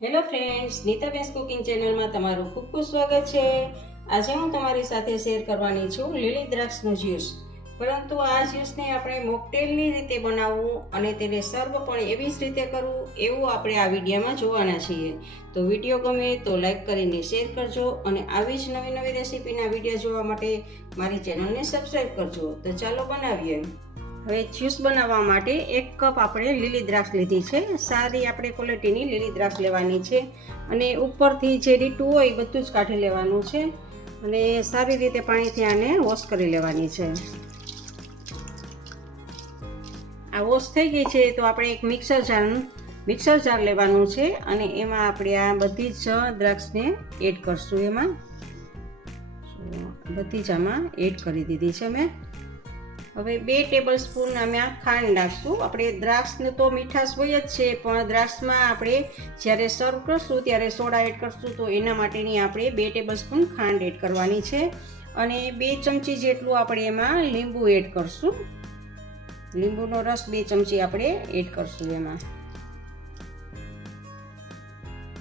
Hello friends નીતાબેન્સ cooking ચેનલમાં તમારું ખૂબ ખૂબ સ્વાગત છે. આજે હું તમારી સાથે શેર કરવાની છું લીલી દ્રાક્ષનું જ્યુસ. પરંતુ આ જ્યુસને આપણે મોકટેલની રીતે બનાવવું અને તેને સર્વ પણ એવી જ રીતે કરવું એવું આપણે આ વિડીયોમાં જોવાના છીએ. તો વીડિયો ગમે તો લાઈક કરીને શેર કરજો અને આવી જ નવી નવી રેસીપીના વીડિયો જોવા માટે મારી ચેનલને સબસ્ક્રાઈબ કરજો. તો ચાલો બનાવીએ. હવે જ્યુસ બનાવવા માટે એક કપ આપણે લીલી દ્રાક્ષ લીધી છે. સારી આપણે ક્વોલિટીની લીલી દ્રાક્ષ લેવાની છે અને ઉપરથી જે રીટું હોય એ બધું જ કાઢી લેવાનું છે અને સારી રીતે પાણીથી આને વોશ કરી લેવાની છે. આ વોશ થઈ ગઈ છે તો આપણે એક મિક્સર જાર મિક્સર જાર લેવાનું છે અને એમાં આપણે આ બધી જ દ્રાક્ષને એડ કરશું એમાં. બધી જ આમાં એડ કરી દીધી છે મેં. હવે બે ટેબલ સ્પૂન અમે આ ખાંડ નાખશું. આપણે દ્રાક્ષને તો મીઠાશ હોય જ છે, પણ દ્રાક્ષમાં આપણે જ્યારે સર્વ કરશું, ત્યારે સોડા એડ કરશું, તો એના માટેની આપણે બે ટેબલ સ્પૂન ખાંડ એડ કરવાની છે. અને બે ચમચી જેટલું આપણે એમાં લીંબુ એડ કરશું. લીંબુનો રસ બે ચમચી આપણે એડ કરશું એમાં.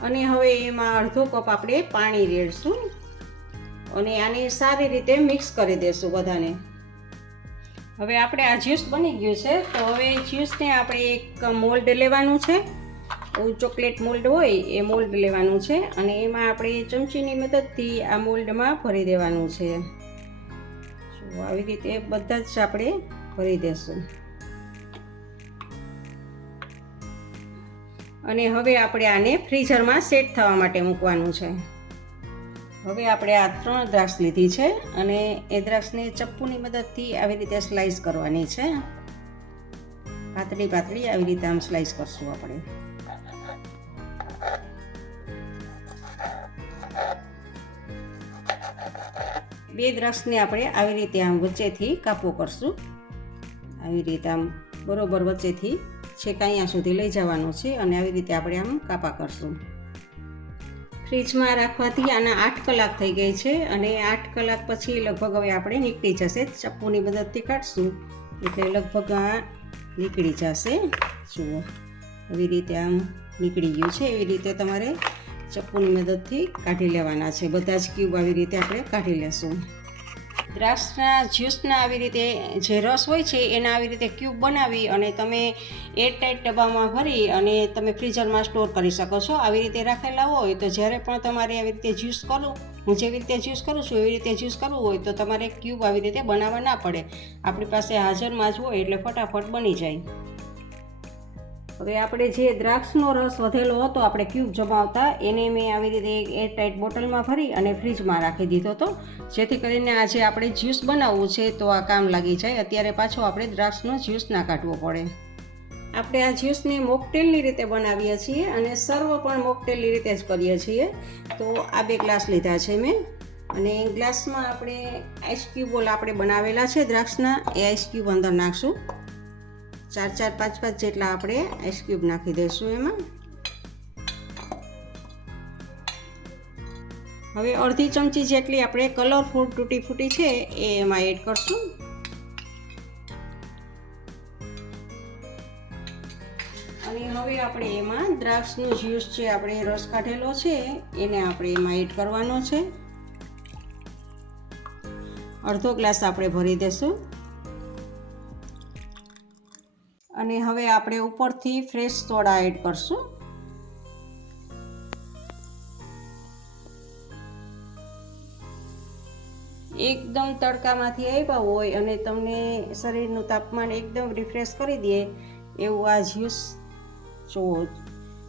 અને હવે એમાં અડધો કપ આપણે પાણી રેડશું. અને આને સારી રીતે મિક્સ કરી દેશું બધાને. હવે આપણે આ જ્યુસ બની ગયું છે. તો હવે જ્યુસને આપણે એક મોલ્ડ લેવાનું છે. ચોકલેટ મોલ્ડ હોય એ મોલ્ડ લેવાનું છે અને એમાં આપણે ચમચીની મદદથી આ મોલ્ડમાં ભરી દેવાનું છે. આવી રીતે બધા જ આપણે ભરી દેશું. અને હવે આપણે આને ફ્રીઝરમાં સેટ થવા માટે મૂકવાનું છે. હવે આપણે આ ત્રણ દ્રાક્ષ લીધી છે અને એ દ્રાક્ષને ચપ્પુની મદદથી આવી રીતે સ્લાઈસ કરવાની છે. પાતળી પાતળી આવી રીતે આમ સ્લાઈસ કરશું આપણે. બે દ્રાક્ષને આપણે આવી રીતે આમ વચ્ચેથી કાપો કરશું. આવી રીતે આમ બરોબર વચ્ચેથી છેક અહીંયા સુધી લઈ જવાનું છે અને આવી રીતે આપણે આમ કાપા કરશું. ફ્રીજમાં રાખવાથી આના આઠ કલાક થઈ ગઈ છે અને આઠ કલાક પછી લગભગ હવે આપણે નીકળી જશે. ચપ્પુની મદદથી કાઢશું. એટલે લગભગ આ નીકળી જશે. જુઓ એવી રીતે આમ નીકળી ગયું છે. એવી રીતે તમારે ચપ્પુની મદદથી કાઢી લેવાના છે. બધા જ ક્યુબ આવી રીતે આપણે કાઢી લેશું. દ્રાક્ષના જ્યુસના આવી રીતે જે રસ હોય છે, એના આવી રીતે ક્યુબ બનાવી અને તમે એરટાઈટ ડબ્બામાં ભરી અને તમે ફ્રીઝરમાં સ્ટોર કરી શકો છો. આવી રીતે રાખેલા હોય તો જ્યારે પણ તમારે આવી રીતે જ્યુસ કરવું હું જેવી રીતે જ્યુસ કરું છું એવી રીતે જ્યુસ કરવું હોય તો તમારે ક્યુબ આવી રીતે બનાવવા ના પડે. આપણી પાસે હાજરમાં જ હોય એટલે ફટાફટ બની જાય. હવે આપણે જે દ્રાક્ષનો રસ વધેલો હતો, આપણે ક્યુબ જમાવતા, એને મેં આવી રીતે એક એરટાઈટ બોટલમાં ભરી અને ફ્રીજમાં રાખી દીધો હતો. જેથી કરીને આજે આપણે જ્યુસ બનાવવું છે તો આ કામ લાગી જાય. અત્યારે પાછો આપણે દ્રાક્ષનો જ્યુસ ના કાઢવો પડે. આપણે આ જ્યુસને મોકટેલની રીતે બનાવીએ છીએ અને સર્વ પણ મોકટેલની રીતે જ કરીએ છીએ. તો આ બે ગ્લાસ લીધા છે મેં. અને ગ્લાસમાં આપણે આઈસ ક્યુબ આપણે બનાવેલા છે દ્રાક્ષના, એ આઈસ ક્યુબ અંદર નાખશું. ચાર ચાર, પાંચ પાંચ જેટલા આપણે આઈસ નાખી દઈશું એમાં. હવે અડધી ચમચી જેટલી આપણે કલરફુલ તૂટી ફૂટી છે એ એમાં એડ કરશું. અને હવે આપણે એમાં દ્રાક્ષનો જ્યુસ જે આપણે રસ કાઢેલો છે, એને આપણે એમાં એડ કરવાનો છે. અડધો ગ્લાસ આપણે ભરી દેશું અને હવે આપણે ઉપરથી ફ્રેશ સોડા એડ કરશું. એકદમ તડકામાંથી આવ્યા હોય અને તમને શરીરનું તાપમાન એકદમ રિફ્રેશ કરી દે એવું આ જ્યુસ જો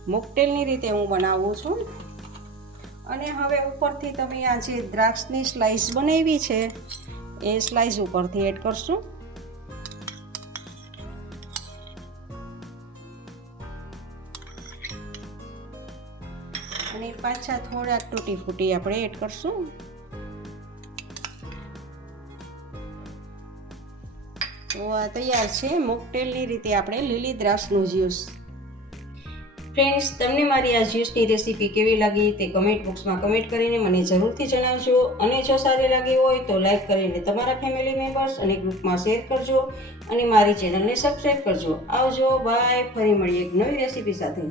મોકટેલની રીતે હું બનાવું છું. અને હવે ઉપરથી તમે આ જે દ્રાક્ષની સ્લાઇસ બનાવી છે, એ સ્લાઇસ ઉપરથી એડ કરશું. અને પાછા થોડાક તૂટી ફૂટી આપણે એડ કરશું. તૈયાર છે મોકટેલની રીતે આપણે લીલી દ્રાસનું જ્યુસ. ફ્રેન્ડ્સ, તમને મારી આ જ્યુસની રેસીપી કેવી લાગી તે કમેન્ટ બોક્સમાં કમેન્ટ કરીને મને જરૂરથી જણાવજો. અને જો સારી લાગી હોય તો લાઈક કરીને તમારા ફેમિલી મેમ્બર્સ અને ગ્રુપમાં શેર કરજો. અને મારી ચેનલને સબસ્ક્રાઈબ કરજો. આવજો બાય ફરી મળીએ એક નવી રેસીપી સાથે.